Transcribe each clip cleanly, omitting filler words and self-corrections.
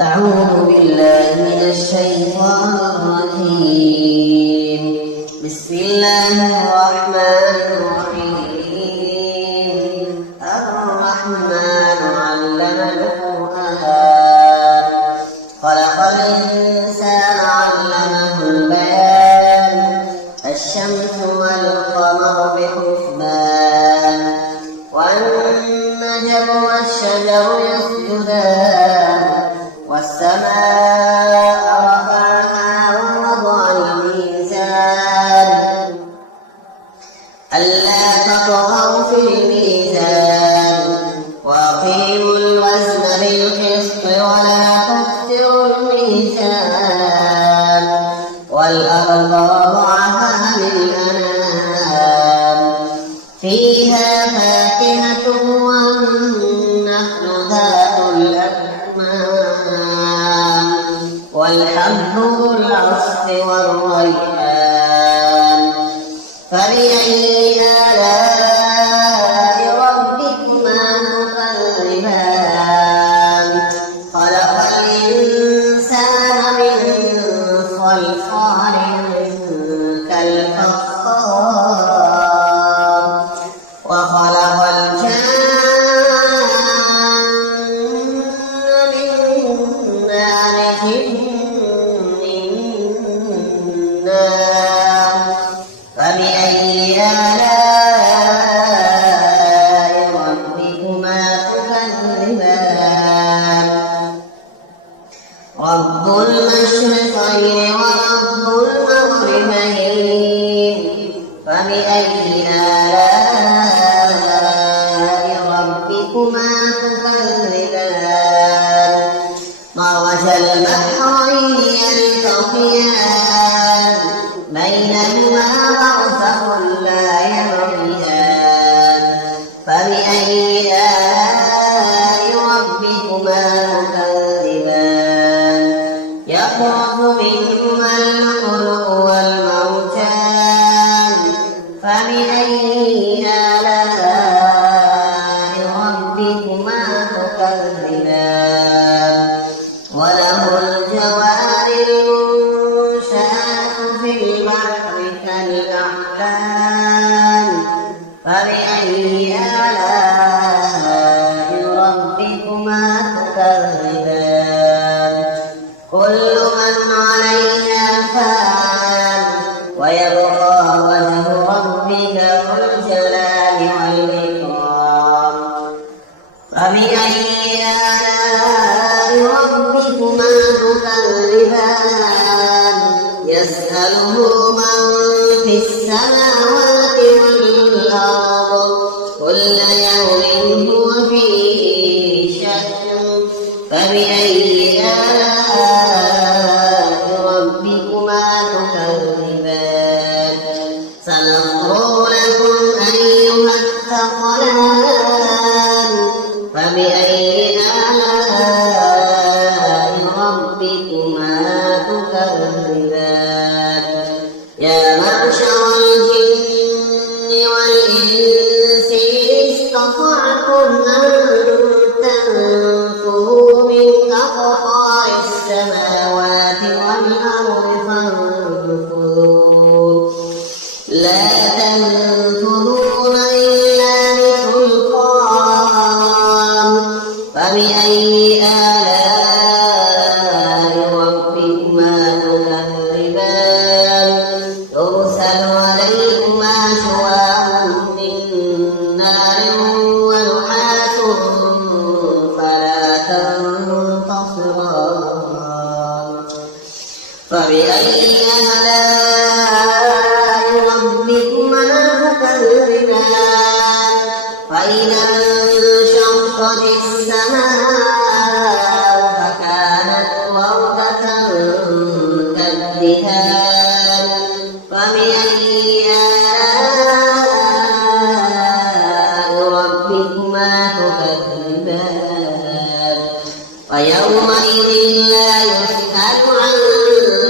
أعوذ بالله من الشيطان الرجيم. بسم الله الرحمن الرحيم. الرحمن علم القرآن خلق الإنسان علمه البيان الشمس والقمر بحسبان والنجم والشجر يسجدان والسماء رفعها ووضع الميزان ألا تطغوا في الميزان وأقيموا الوزن بالقسط ولا تخسروا الميزان والأرض وضعها للأنام فيها فاكهة والنخل ذات الأكمام والحب ذو العصف والريحان فبأي آلاء ربكما تكذبان خلق الإنسان من صلصال كالفخار وخلق الجان من مارج من نار فبأي آلاء ربكما تكذبان رب المشرقين ورب المغربين فبأي آلاء ربكما تكذبان مرج البحرين يلتقيان بينهما برزخ لا يبغيان فبأي آلاء ربكما تكذبان يخرج منهما اللؤلؤ والمرجان فبأي آلاء ربكما تكذبان وله الجوار المنشآت في البحر كالأعلام فبأي آلاء ربكما تكذبان كل من عليها فان ويبقى وجه ربك ذو الجلال والإكرام فبأي آلاء ربكما تكذبان يسأله من في السماوات والأرض كل يوم هو في شأن فبأي آلاء ربكما تكذبان سنفرغ لكم أيها الثقلان فبأي آلاء ربكما تكذبان يا معشر الجن والإنس استطعتم أن تنفذوا من أقطار السماوات والأرض فانفذوا لا تنفذون إلا بسلطان فبأي آلاء ربكما تكذبان يرسل عليكما شواظ من نار ونحاس فلا تنتصران فبأي آلاء ربكما تكذبان فإذا انشقت السماء فكانت وردة كالدهان فبأي آلاء ربكما تكذبان ويومئذ لا يسأل عن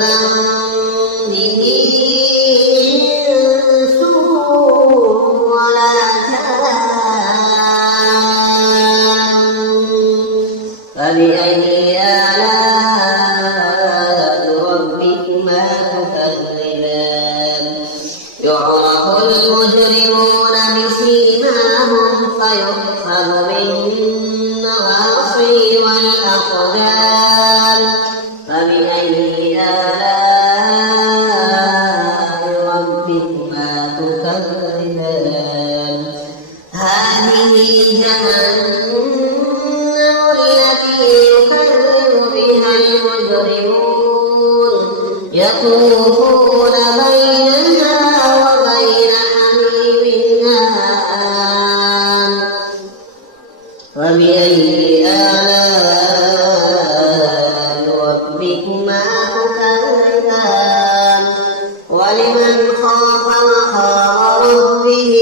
ذنبه إنس ولا جان فبأي آلاء أقدام فبأي آلاء ربكما تكذبان هذه جهنم التي يكذب بها المجرمون يطوفون بينها وبين حميم آن فبأي آلاء ربكما تكذبان ولمن خاف مقام ربه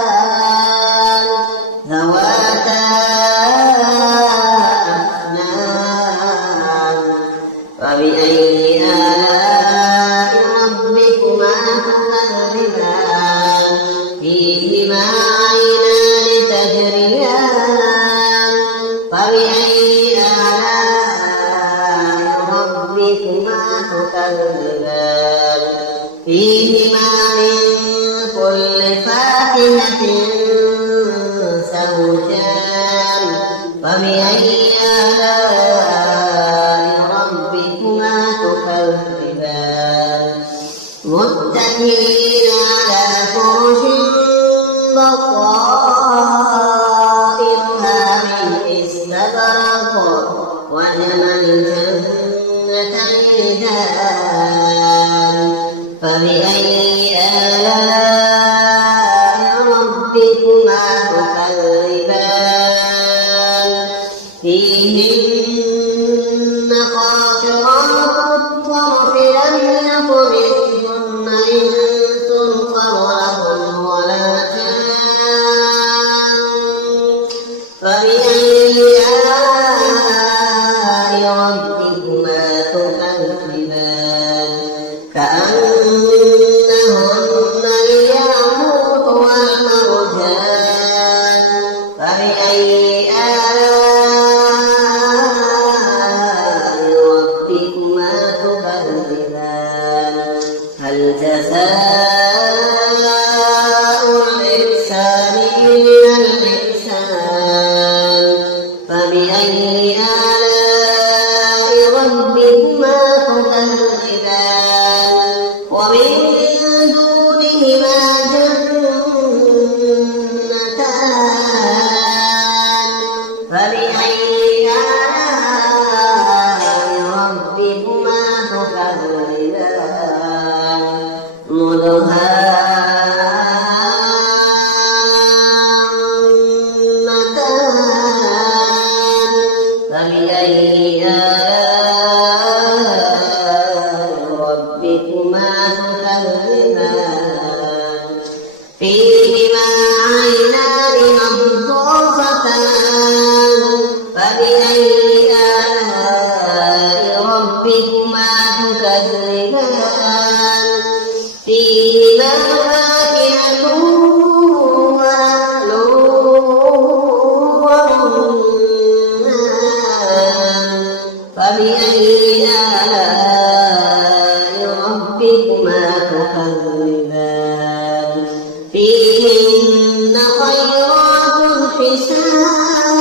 جنتان ذواتا أفنان فبأي آلاء ربكما تكذبان فيهما عينان تجريان فبأي آلاء ربكما تكذبان فيهما من كل فاكهة زوجان فبأي آلاء ربكما تكذبان متكئين على فرش بطائنها من استبرق وجنى الجنتين دان فبأي آلاء ربكما تكذبان فيهن قاصرات الطرف لم يطمثهن إنس قبلهم ولا جان فبأي آلاء ربكما تكذبان كأنهن الياقوت والمرجان فبأي آلاء ربكما تكذبان هل جزاء الإحسان إلا الإحسان فبأي آلاء ربكما تكذبان ومن دونهما جنتان فبأي آلاء ربكما تكذبان مدهامتان فبأي آلاء ربكما تكذبان فيهما عينان نضاختان فبأي آلاء ربكما تكذبان فيهما فاكهة ونخل ورمان فبأي آلاء ربكما تكذبان فيهن خيرات حسان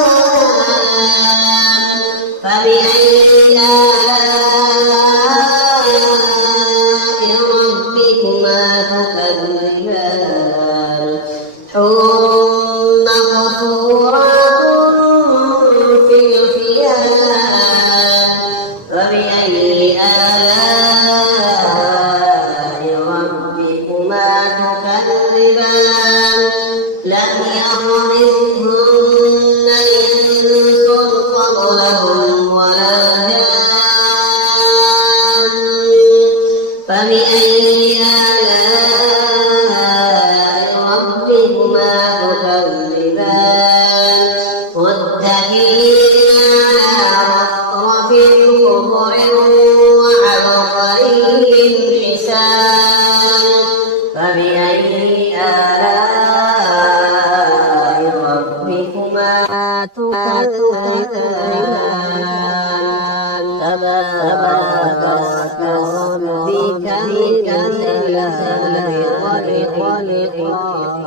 فبأي آلاء ربكما تكذبان حور مقصورات في الخيام فبأي آلاء ربكما تكذبان لم يطمثهن إنس قبلهم ولا جان فبأي آلاء ربكما تكذبان متكئين على رفرف خضر وعبقري حسان فبأي آلاء ربكما تكذبان تبارك اسم ربك ذي الجلال والإكرام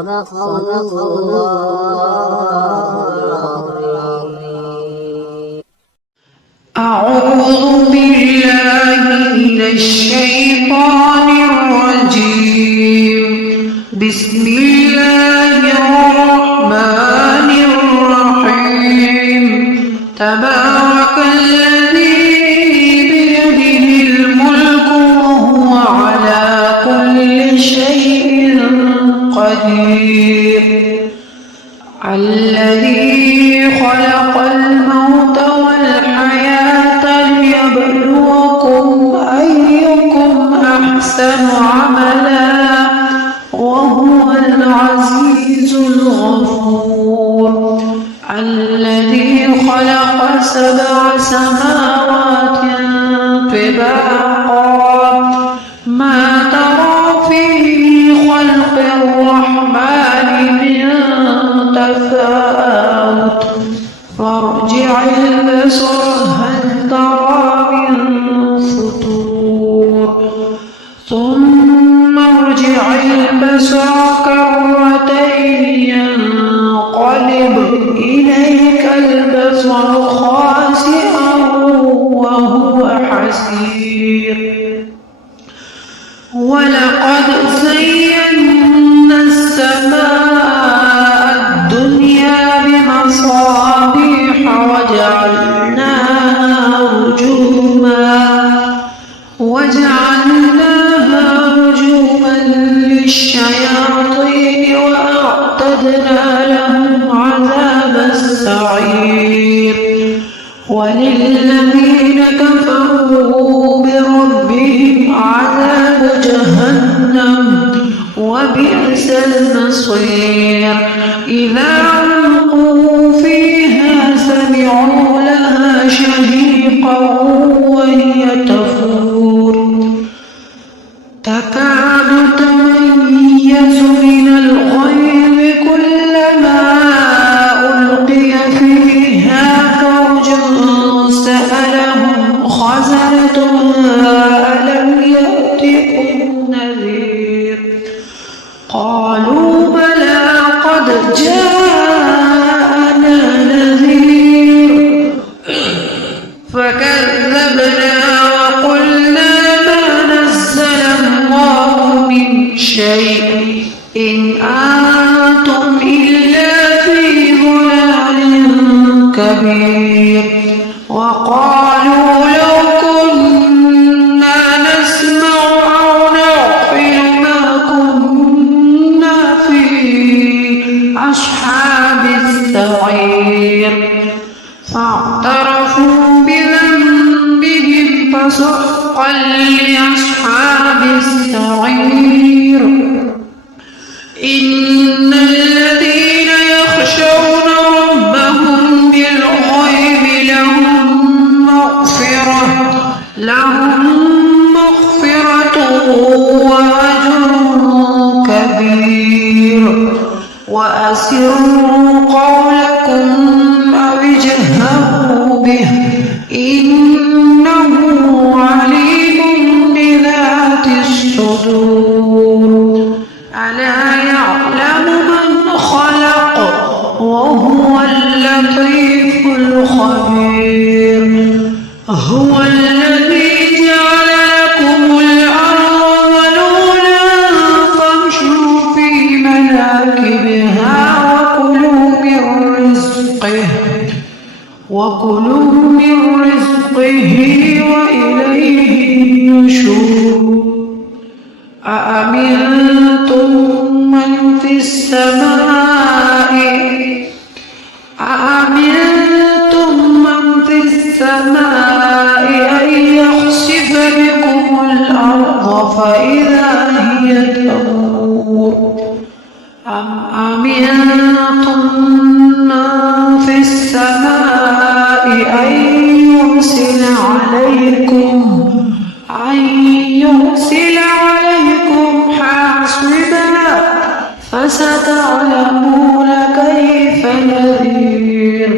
صدق الله العظيم. أعوذ بالله من الشيطان الرجيم. بسم الله الرحمن الرحيم. تبارك الذي بيده الملك وهو على كل شيء قدير. الذي خلق الموت والحياة ليبلوكم أيكم أحسن عملا وهو العزيز الغفور. الذي خلق 7 سماوات طباقا ما ترى في خلق الرحمن من تفاوت فارجع البصر هل ترى من فطور ثم ارجع البصر كرتين ينقلب إليك البصر خاسئا وهو حسير. ولقد زينا السماء الدنيا بمصابيح وجعلناها رجوما للشياطين وأعتدنا لهم عذاب السعير. وللذين كفروا بربهم عذاب جهنم وبئس المصير. إذا ألقوا فيها سمعوا لها شهيقا وهي تفور تكاد تميز من الغيظ كلما ألقي فيها فوج سألهم خزنتها ألم يأتكم نذير قالوا بلى قد جاءنا نذير فكذبنا وقلنا ما نزل الله من شيء إن أنتم إلا في ضلال كبير. وقالوا لو كنا نسمع أو نعقل ما كنا في أصحاب السعير. فاعترفوا بذنبهم فسحقا لأصحاب السعير. إن الذين يخشون ربهم بالغيب لهم مغفرة وأجر كبير. وأسروا قولكم أو اجهروا به إنه عليم بذات الصدور. ألا يعلم من خلق وهو اللطيف الخبير. هو الذي جعل لكم الأرض ذلولا فامشوا في مناكبها وكلوا من رزقه وإليه النشور. أأمنتم من في السماء أن يخسف بكم الأرض فإذا هي تمور أم أمنتم من في السماء أن يرسل عليكم حاصبا فستعلمون كيف نذير.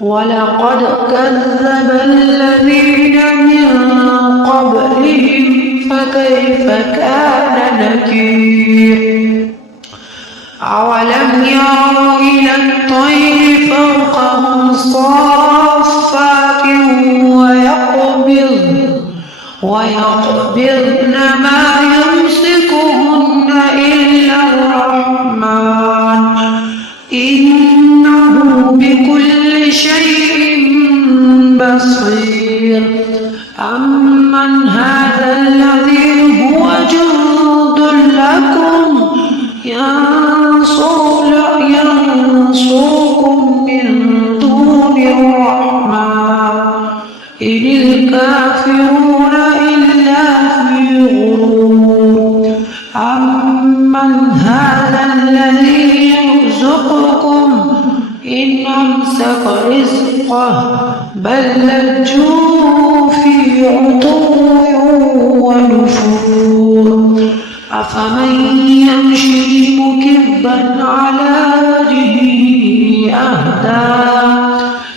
ولقد كذب الذين من قبلهم فكيف كان نكير. أولم يروا إلى الطير فوقهم صافات ويقبضن ما يمسكهن إلا الرحمن إنه بكل شيء بصير أمن هذا الذي هو جند لكم ينصركم من دون الرحمن إن الكافرون إلا في غرور أمن هذا الذي يرزقكم إن أمسك رزقه بل لجوا في عتو ونفور أفمن يمشي مكبا على وجهه أهدى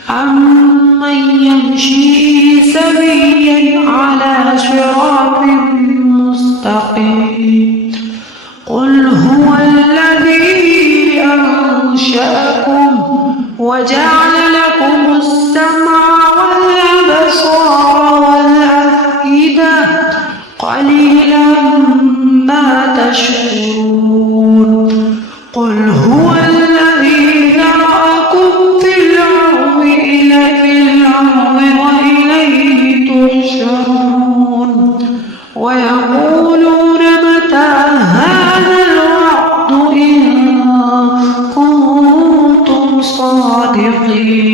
أمن يمشي سويا على صراط مستقيم قل هو الذي أنشأكم وجعل لكم السمع والأبصار والأفئدة قليلا ما تشكرون قل هو الذي ذرأكم في الأرض وإليه تحشرون ويقولون متى هذا الوعد إن كنتم صادقين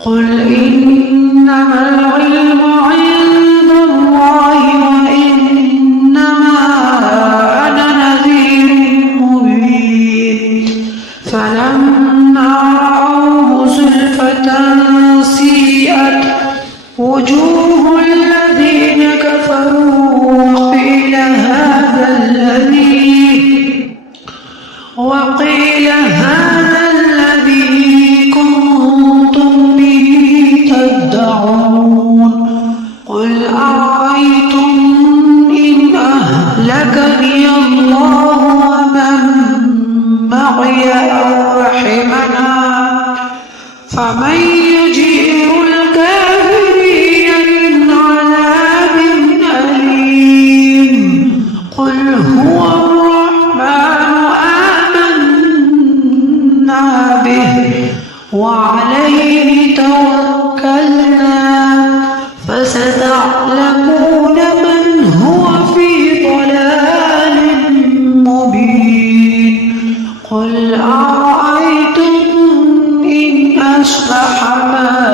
قل إنما العلم عند الله وإنما أنا نذير مبين فلما رأوه زلفة سيئت وجوه الذين كفروا وقيل هذا الذي كنتم به تدعون قل أرأيتم إن أهلكني الله ومن معي أو رحمنا فمن يجير الكافرين من عذاب أليم قل هو وعليه توكلنا فستعلمون من هو في ضلال مبين قل أرأيتم إن أصبح ماؤكم